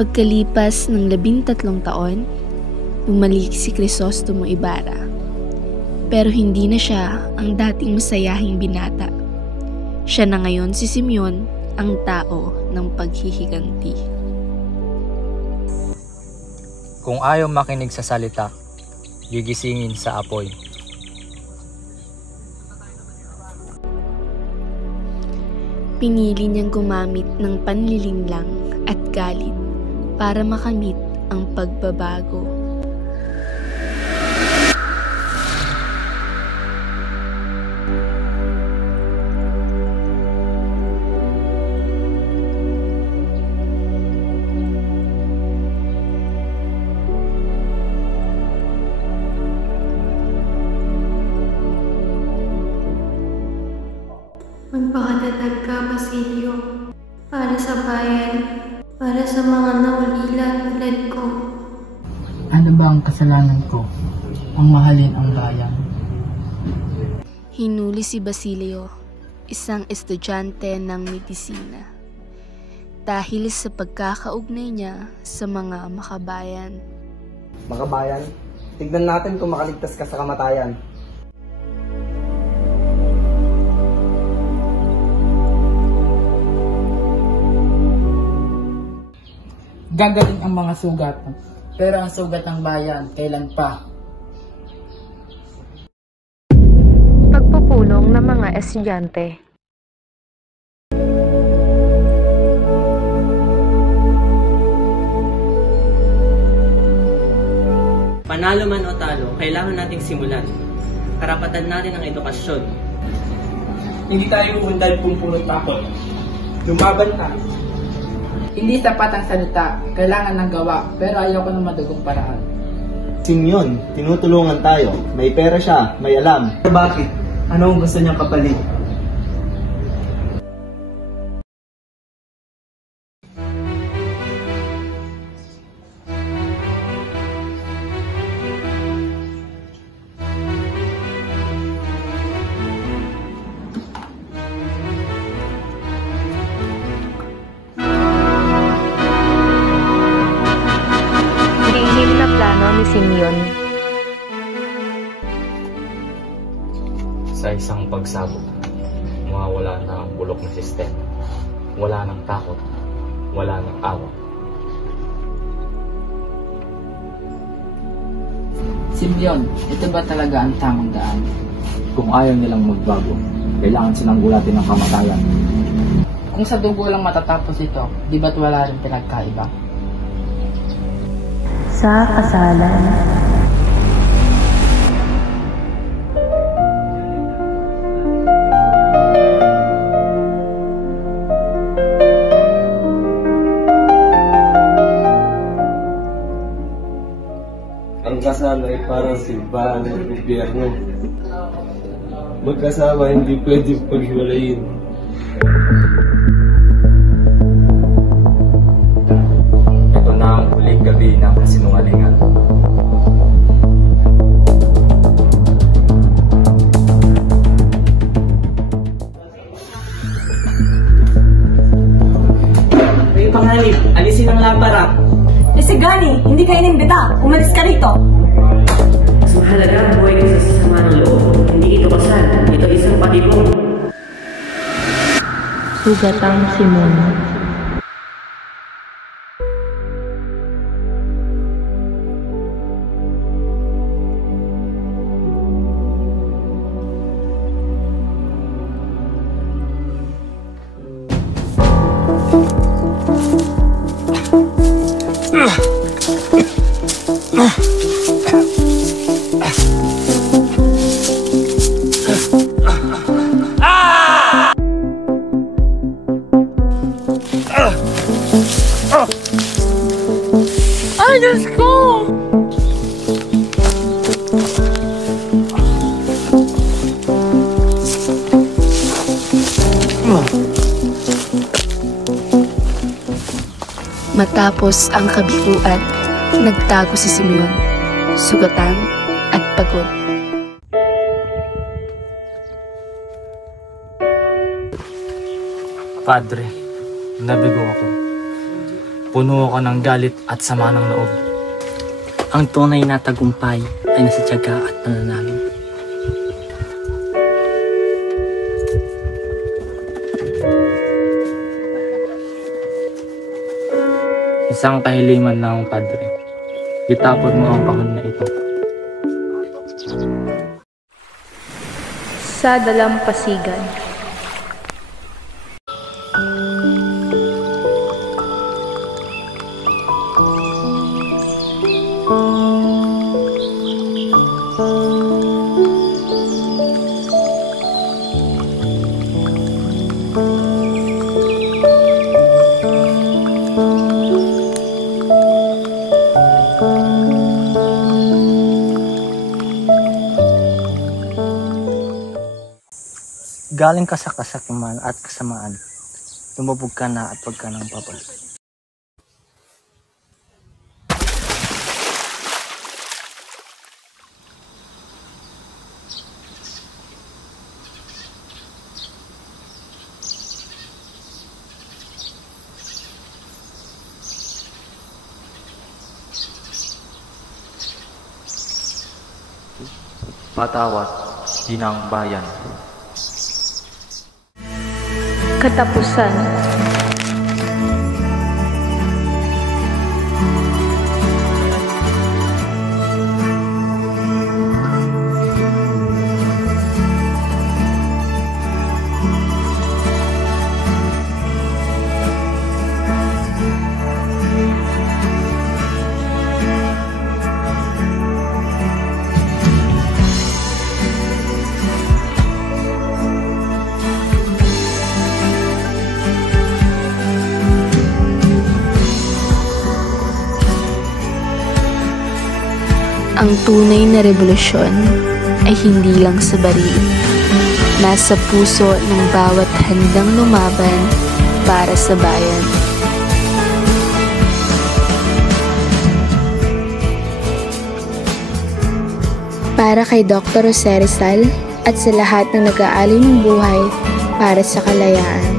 Pagkalipas ng 13 taon, bumalik si Crisostomo Ibarra. Pero hindi na siya ang dating masayahing binata. Siya na ngayon si Simeon, ang tao ng paghihiganti. Kung ayaw makinig sa salita, gigisingin sa apoy. Pinili niyang gumamit ng panlilinlang at galit para makamit ang pagbabago. Magpakatatag ka, Basilio, para sa bayan, para sa mga naulila tulad ko. Ano ba ang kasalanan ko? Ang mahalin ang bayan. Hinuli si Basilio, isang estudyante ng medisina, dahil sa pagkakaugnay niya sa mga makabayan. Makabayan, tignan natin kung makaligtas ka sa kamatayan. Gagaling ang mga sugat, pero ang sugat ng bayan, kailan pa? Pagpupulong ng mga estudyante. Panalo man o talo, kailangan nating simulan. Karapatan natin ang edukasyon. Hindi tayo umundal kung puro takot. Lumaban tayo. Hindi sapat ang salita, kailangan ng gawa, pero ayaw ko ng madugong paraan. Simeon, tinutulungan tayo. May pera siya, may alam. Bakit? Ano ang gusto niyang kapalit? Lihim na plano ni Simeon. Sa isang pagsabog, mawawala na ang bulok na sistema. Wala ng takot, wala ng awa. Simeon, ito ba talaga ang tamang daan? Kung ayaw nilang magbago, kailangan silang gulatin ng kamatayan. Kung sa dugo lang matatapos ito, di ba't wala rin pinagkaiba? Sa kasalan. Ang kasal ay parang simbahan ng gobyerno. Magkasama hindi pwede paghiwalayin. Ito na ang huling gabi ng kasinungalingan. May panganib, alisin ang lampara. Isigani, hindi ka inimbita. Umalis ka rito. Mas mahalaga ang buhay ko sa sasama ng loob. Hindi ito kasal. Ito isang patibong. Sugatang Simon. Diyos ko! Matapos ang kabiguan, nagtago si Simeon, sugatan at pagod. Padre, nabigo ako. Puno ako ng galit at sama ng loob. Ang tunay na tagumpay ay nasa tiyaga at pananalin. Isang kahiliman ng Padre. Itapon mo ang kahon na ito. Sa dalampasigan. Galing ka sa kasakiman at kasamaan. Lumubog ka na at wag ka nang babalik. Patawat, Ginang Bayan. Katapusan. Ang tunay na revolusyon ay hindi lang sa baril. Nasa puso ng bawat handang lumaban para sa bayan. Para kay Dr. Jose Rizal at sa lahat ng nag-aalay ng buhay para sa kalayaan.